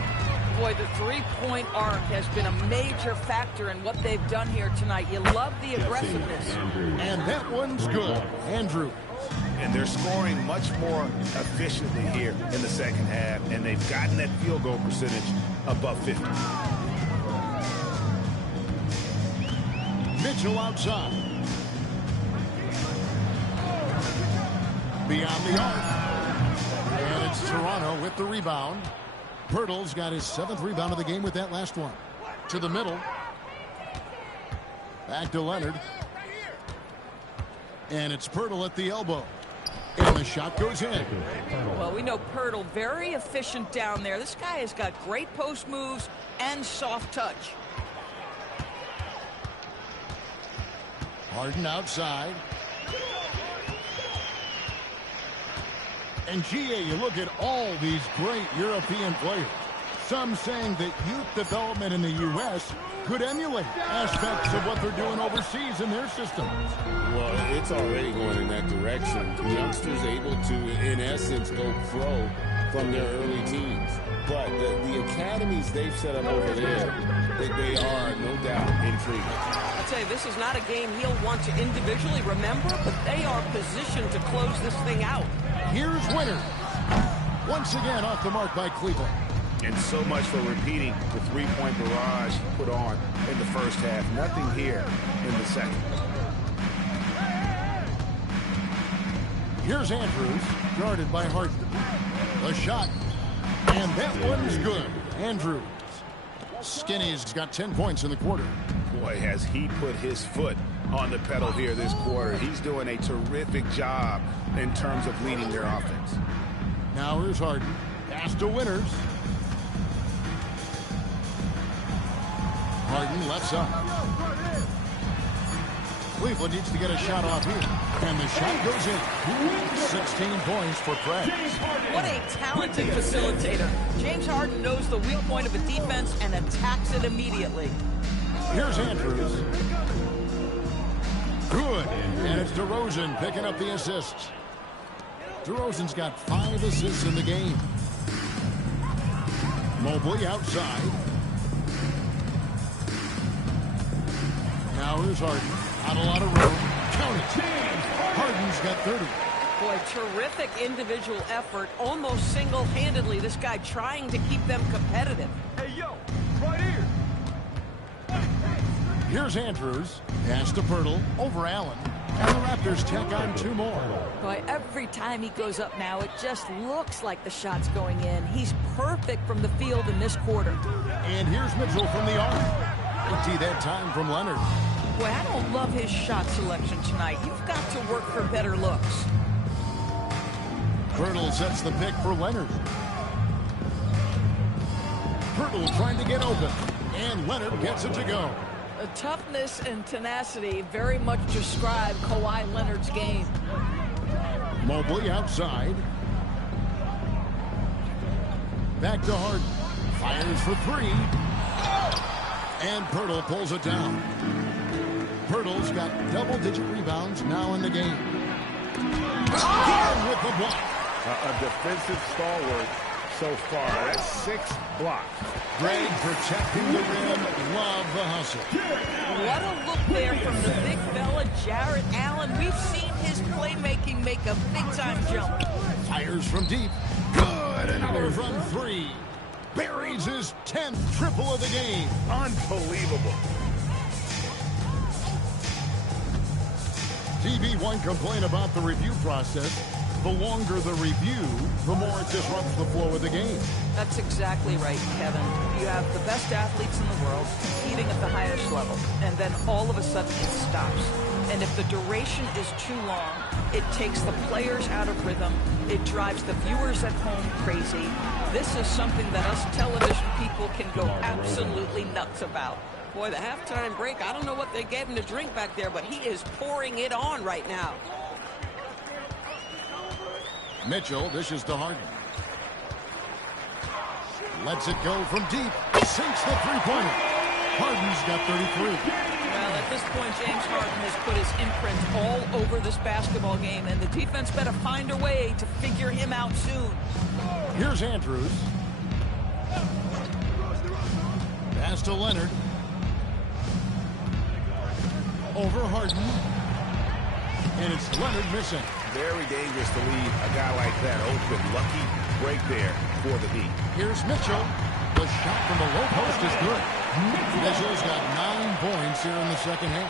Boy, the three-point arc has been a major factor in what they've done here tonight. You love the aggressiveness. And that one's good. Andrew. And they're scoring much more efficiently here in the second half, and they've gotten that field goal percentage above 50. Mitchell outside. Beyond the arc. And it's Toronto with the rebound. Poeltl's got his 7th rebound of the game with that last one. To the middle. Back to Leonard. And it's Poeltl at the elbow. And the shot goes in. Well, we know Poeltl very efficient down there. This guy has got great post moves and soft touch. Harden outside. And GA, you look at all these great European players. Some saying that youth development in the U.S. could emulate aspects of what they're doing overseas in their systems. Well, it's already going in that direction. Youngsters able to, in essence, go pro from their early teens. But the academies they've set up over there, they are, no doubt, intriguing. I'd say this is not a game he'll want to individually remember, but they are positioned to close this thing out. Here's Winters. Once again off the mark by Cleveland. And so much for repeating the three-point barrage put on in the first half. Nothing here in the second. Here's Andrews, guarded by Harden. The shot, and that one's good. Andrews. Skinny's got 10 points in the quarter. Boy, has he put his foot on the pedal here this quarter. He's doing a terrific job in terms of leading their offense. Now here's Harden. Pass to Winters. Harden left side. Cleveland needs to get a shot off here. And the shot goes in. 16 points for Pratt. What a talented facilitator. James Harden knows the weak point of a defense and attacks it immediately. Here's Andrews. Good. And it's DeRozan picking up the assists. DeRozan's got 5 assists in the game. Mobley outside. Now here's Harden. Not a lot of room. Count it. Harden's got 30. Boy, terrific individual effort, almost single-handedly. This guy trying to keep them competitive. Hey, yo, right here. Here's Andrews. Pass to Pirtle. Over Allen. And the Raptors tack on 2 more. Boy, every time he goes up now, it just looks like the shot's going in. He's perfect from the field in this quarter. And here's Mitchell from the arc. Empty that time from Leonard. Boy, I don't love his shot selection tonight. You've got to work for better looks. Pirtle sets the pick for Leonard. Pirtle trying to get open. And Leonard gets it to go. The toughness and tenacity very much describe Kawhi Leonard's game. Mobley outside. Back to Harden. Fires for 3. And Pirtle pulls it down. Pirtle's got double-digit rebounds now in the game. Again with the block. A defensive stalwart so far. That's 6 blocks. Greg protecting the rim. Love the hustle. What a look there from the big fella, Jarrett Allen. We've seen his playmaking make a big-time jump. Fires from deep. Good. Another from 3. Buries his 10th triple of the game. Unbelievable. TV1 complain about the review process. The longer the review, the more it disrupts the flow of the game. That's exactly right, Kevin. You have the best athletes in the world competing at the highest level, and then all of a sudden it stops. And if the duration is too long, it takes the players out of rhythm. It drives the viewers at home crazy. This is something that us television people can go absolutely nuts about. Boy, the halftime break, I don't know what they gave him to drink back there, but he is pouring it on right now. Mitchell dishes to Harden. Lets it go from deep. Sinks the three-pointer. Harden's got 33. Well, at this point, James Harden has put his imprint all over this basketball game, and the defense better find a way to figure him out soon. Here's Andrews. Pass to Leonard. Over Harden. And it's Leonard missing. Very dangerous to leave a guy like that open. Lucky break there for the Heat. Here's Mitchell. The shot from the low post is good. Mitchell's got 9 points here in the second half.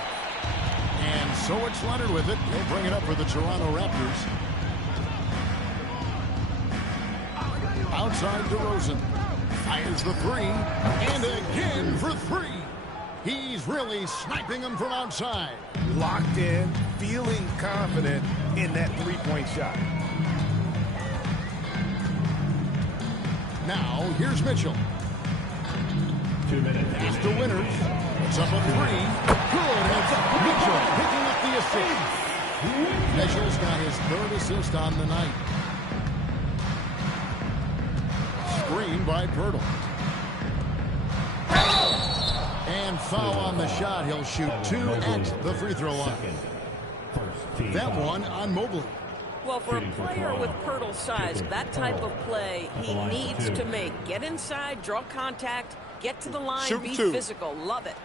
And so it's Leonard with it. He'll bring it up for the Toronto Raptors. Outside DeRozan. Fires the 3. And again for 3. He's really sniping them from outside. Locked in, feeling confident in that three-point shot. Now, here's Mitchell. 2 minutes. He's to Winters. Puts up a 3. Good. And Mitchell picking up the assist. Mitchell's got his 3rd assist on the night. screen by Pirtle. And foul on the shot. He'll shoot 2 at the free throw line. That one on Mobley. Well, for a player with Pirtle's size, that type of play he needs to make. Get inside, draw contact, get to the line, be physical. Love it.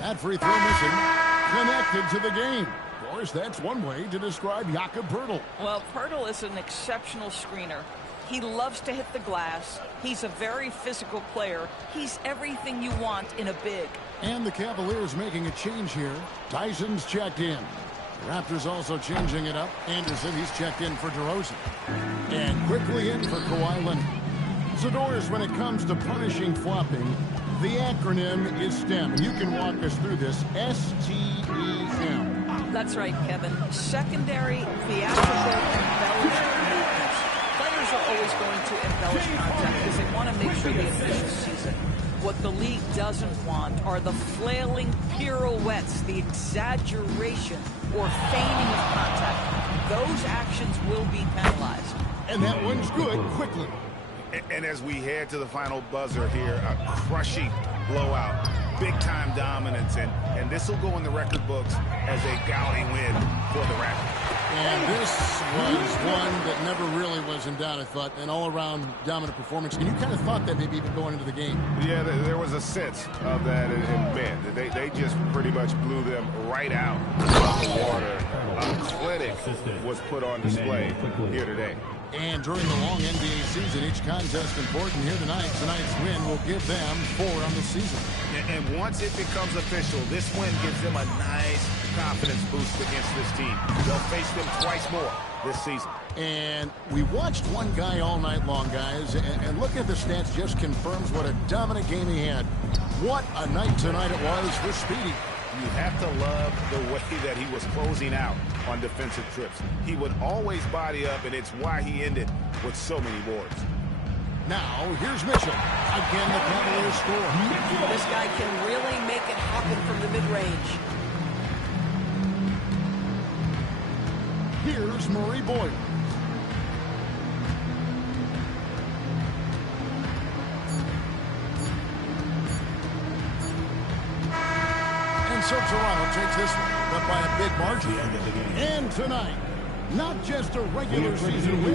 That free throw missing. Connected to the game. Of course, that's one way to describe Jakob Pirtle. Well, Pirtle is an exceptional screener. He loves to hit the glass. He's a very physical player. He's everything you want in a big. And the Cavaliers making a change here. Tyson's checked in. The Raptors also changing it up. Anderson, he's checked in for DeRozan. And quickly in for Kawhi Leonard. Zadorus, when it comes to punishing flopping, the acronym is STEM. You can walk us through this. S-T-E-M. That's right, Kevin. Secondary, theatrical, embellished movements. Players are always going to embellish contact because they want to make sure the official sees it. What the league doesn't want are the flailing pirouettes, the exaggeration or feigning of contact. Those actions will be penalized. And that one's good quickly. And as we head to the final buzzer here, a crushing blowout, big-time dominance, and this will go in the record books as a gaudy win for the Raptors. And this was one that never really was in doubt, I thought, an all-around dominant performance. And you kind of thought that maybe even going into the game. Yeah, there was a sense of that in bed. They just pretty much blew them right out of the water. A clinic was put on display here today. And during the long NBA season, each contest important. Here tonight, tonight's win will give them 4 on the season. And once it becomes official, this win gives them a nice confidence boost against this team. They'll face them twice more this season. And we watched one guy all night long, guys, and looking at the stats just confirms what a dominant game he had. What a night tonight it was for Speedy. You have to love the way that he was closing out on defensive trips. He would always body up, and it's why he ended with so many boards. Now, here's Mitchell. Again, the Cavaliers score. This guy can really make it happen from the mid-range. Here's Murray Boyd. And so Toronto takes this one, but by a big margin. And tonight, not just a regular season win,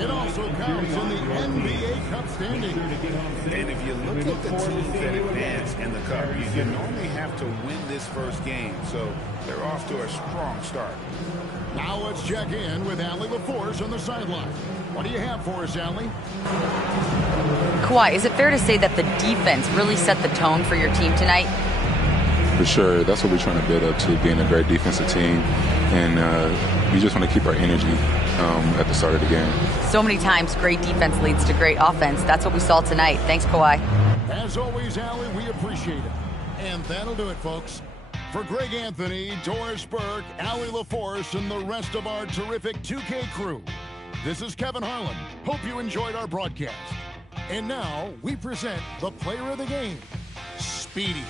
it also counts in the NBA Cup standings. And if you look at the teams that advance in the Cup, you normally have to win this first game, so they're off to a strong start. Now let's check in with Allie LaForce on the sideline. What do you have for us, Allie? Kawhi, is it fair to say that the defense really set the tone for your team tonight? For sure. That's what we're trying to build up to, being a great defensive team. And we just want to keep our energy at the start of the game. So many times, great defense leads to great offense. That's what we saw tonight. Thanks, Kawhi. As always, Allie, we appreciate it. And that'll do it, folks. For Greg Anthony, Doris Burke, Allie LaForce, and the rest of our terrific 2K crew, this is Kevin Harlan. Hope you enjoyed our broadcast. And now, we present the player of the game, Speedy.